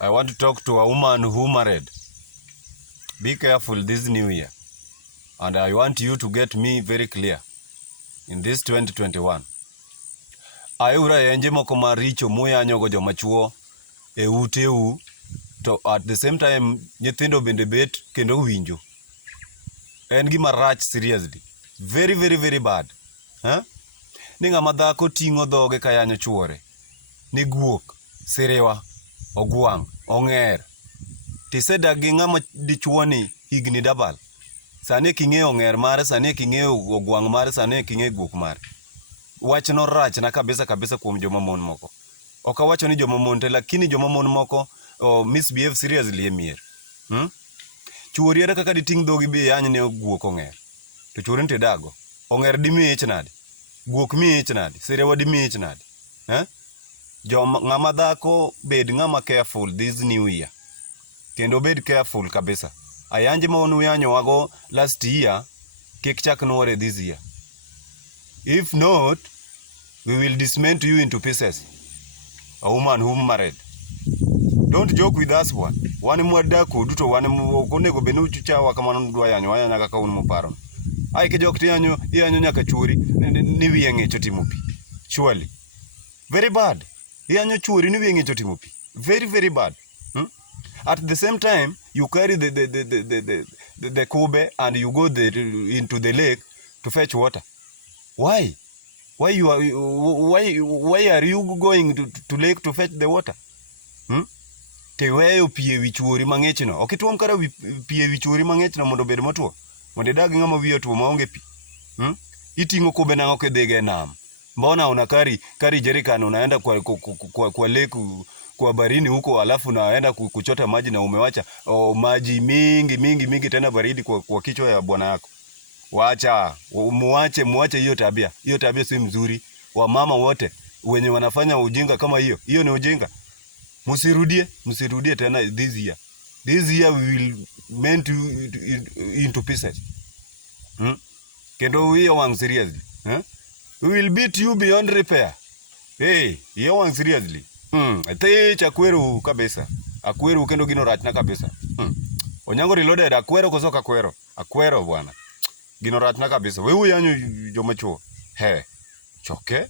I want to talk to a woman who married. Be careful this new year. And I want you to get me very clear in this 2021. Ayura enje moko maricho muyanyogo joma chuo e uteu to at the same time nyithindo bende bet kendo winjo. En gima rach seriously. Very, very, very bad. Huh? Ni ng'ama dhako ting'o dhoge kayanyo chuore. Ni guok, sirewa, ogwang', ong'er. Tisedak gi ng'ama dichuo ni higni dabal. Sani king'eyo ong'er mare, sani king'eyo ogwang' mare, sani king'eyo guok mare. Wach no rach na kabisa kuom joma mon moko. Ok awacho ni joma mon te, lakini joma mon moko misbehave seriously e mier. Chuori ere kaka diting' dhogi bi yany ne guok ong'er. To chuori nte dago. Ong'er di mich nade. Guok mich nade. Sirewa di mich nade. Ng'ama dhako bed ng'ama careful this new year. Kendo bed careful kabisa. Ayanje ma uyanyo wago last year, kik chak nuore this year. If not, we will dismantle you into pieces. A woman who married. Don't joke with us one. One mwadaku duto one konego benu chuchawa kama nudwa yanyo ayanya kaka un muparo. Ai ke jok tiyanyo nyaka chuori ni wiye ng'echo timo pi. Surely. Very bad. Yanyo chuori ni wiye ng'echo timo pi. Very, very bad. At the same time, you carry the kube and you go into the lake to fetch water. Why? Why are you going to lake to fetch the water? Te weyo pie wichuori mang'echno. Ok ituom kara pie wichuori mang'echno mondo bed matuo. Mondo idag ng'ama wiye tuo maonge pi. Iting'o kube nang'o kedhege nam. Mbona unakari jerikani unaenda kwa lake kwa barini huko alafu naenda kuchota maji na umewacha maji mingi tena baridi kwa kichwa ya bwana yako. Wacha, muache hiyo tabia. Hiyo tabia si mzuri. Wamama wote wenye wanafanya ujinga kama hiyo ni ujinga. Msirudie tena this year. This year we will mend you into pieces. Kendo hiyo wang seriously. We will beat you beyond repair. Hey, hiyo wang seriously. Te akwero kabisa. Akwero kendo gino rach na kabisa. Onyango reloaded akwero kosoka akwero. Akwero bwana. Gino rach na kabisa. Wewe yanyo joma chuo. He. Choke.